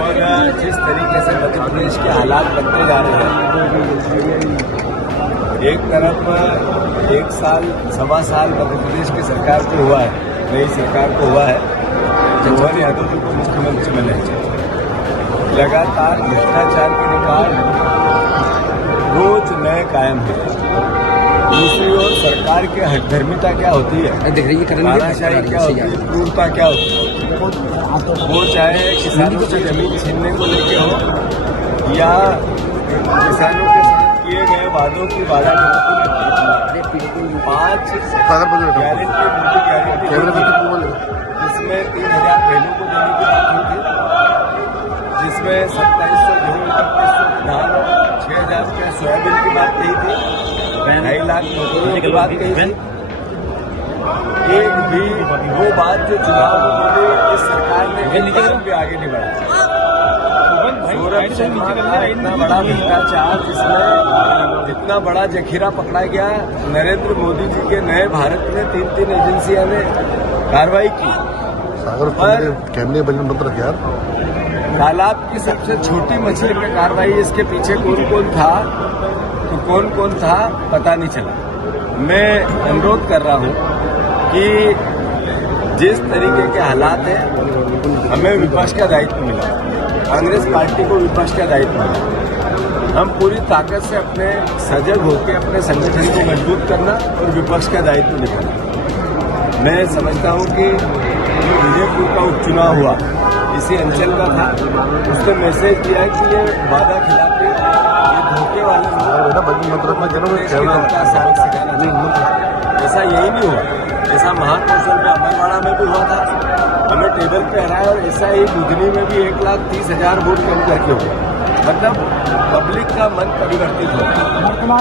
और जिस तरीके से मध्य प्रदेश के हालात बनते जा रहे हैं, एक तरफ 1 साल 1.25 साल मध्य प्रदेश की सरकार को हुआ है, नई सरकार को हुआ है, जवाहर यादव जी को मुख्यमंत्री बने। लगातार भ्रष्टाचार के रिकॉर्ड रोज नए कायम है। दूसरी ओर सरकार की हठधर्मिता क्या होती है, तानाशाही क्या होती है, क्रूरता क्या होती है, वो चाहे किसानों से जमीन छीनने को लेके हो या किसानों के साथ किए गए वादों की वादा 5 गारंटी जिसमें 3,000 पहलू को देने की बात हुई थी, जिसमें 2700 गेहूं 3100 धान 6,000 के सोयाबीन की बात कही थी, 2.5 लाख नौकरियों की बात कही थी। एक भी वो बात जो चुनाव में बोले इस सरकार ने भी आगे नहीं बढ़ा। सौरभ शर्मा का इतना बड़ा भ्रष्टाचार, जिसमें इतना बड़ा जखीरा पकड़ा गया, नरेंद्र मोदी जी के नए भारत में 3 एजेंसियों ने कार्रवाई की। पर तालाब की सबसे छोटी मछली पे कार्रवाई, इसके पीछे कौन कौन था तो कौन कौन था पता नहीं चला। मैं अनुरोध कर रहा हूं कि जिस तरीके के हालात हैं, हमें विपक्ष का दायित्व मिला, कांग्रेस पार्टी को विपक्ष का दायित्व मिला। हम पूरी ताकत से अपने सजग होकर अपने संगठन को मजबूत करना और विपक्ष का दायित्व निभाना। मैं समझता हूं कि जो विजयपुर का उपचुनाव हुआ इसी अंचल का था, उसने मैसेज दिया है कि ये वादा खिलाफी, ये धोखे वाले सबक सिखाना नहीं। ऐसा यही नहीं हुआ, ऐसा महाकौशल में अमरवाड़ा में भी हुआ था, हमें टेबल पे हराया, और ऐसा ही बुधनी में भी 1,30,000 वोट कम करके हुआ। मतलब पब्लिक का मन परिवर्तित हो।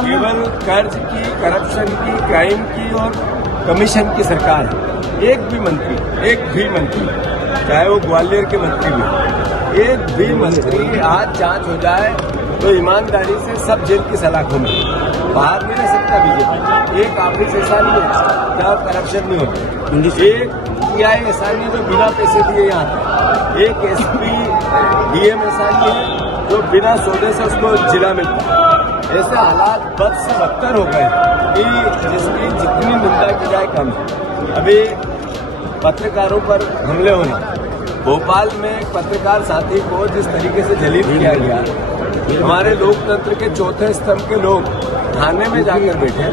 केवल कर्ज की, करप्शन की, क्राइम की और कमीशन की सरकार है। एक भी मंत्री, चाहे वो ग्वालियर के मंत्री भी, एक भी मंत्री आज जांच हो जाए तो ईमानदारी से सब जेल की सलाखों में बाहर नहीं रह सकता। बीजेपी एक ऑफिस ऐसा नहीं है जहाँ करप्शन नहीं होता, एक टीआई ऐसा नहीं है जो बिना पैसे दिए यहाँ आता, एक एसपी डीएम ऐसा नहीं है जो बिना सौदे से उसको जिला मिलता। ऐसे हालात बद से बदतर हो गए कि जिसकी जितनी निंदा की जाए कम है। अभी पत्रकारों पर हमले होना, भोपाल में एक पत्रकार साथी को जिस तरीके से जलील किया गया, हमारे लोकतंत्र के चौथे स्तंभ के लोग थाने में जाकर बैठे,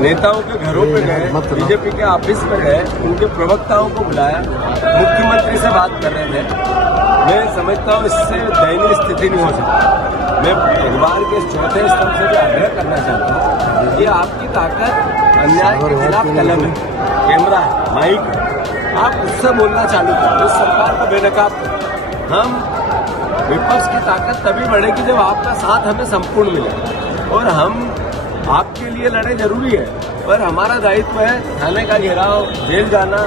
नेताओं के घरों पे गए, बीजेपी के ऑफिस में गए, उनके प्रवक्ताओं को बुलाया, मुख्यमंत्री से बात कर रहे थे। मैं समझता हूँ इससे दयनीय स्थिति नहीं हो सकती। मैं अखबार के चौथे स्तंभ से भी आग्रह करना चाहता हूँ कि आपकी ताकत अन्याय के खिलाफ कलम है, कैमरा है, माइक है, आप उससे बोलना चालू करें, इस सरकार को बेनकाब करें। हम विपक्ष की ताकत तभी बढ़ेगी जब आपका साथ हमें संपूर्ण मिले, और हम आपके लिए लड़े जरूरी है, पर हमारा दायित्व है थाने का घेराव, जेल जाना,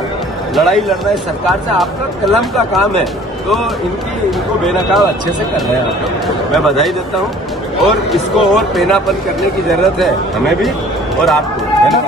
लड़ाई लड़ना इस सरकार से। आपका कलम का काम है, तो इनको बेनकाब अच्छे से कर रहे हैं आप। मैं बधाई देता हूँ, और इसको और पेनापन करने की जरूरत है हमें भी और आपको, है ना।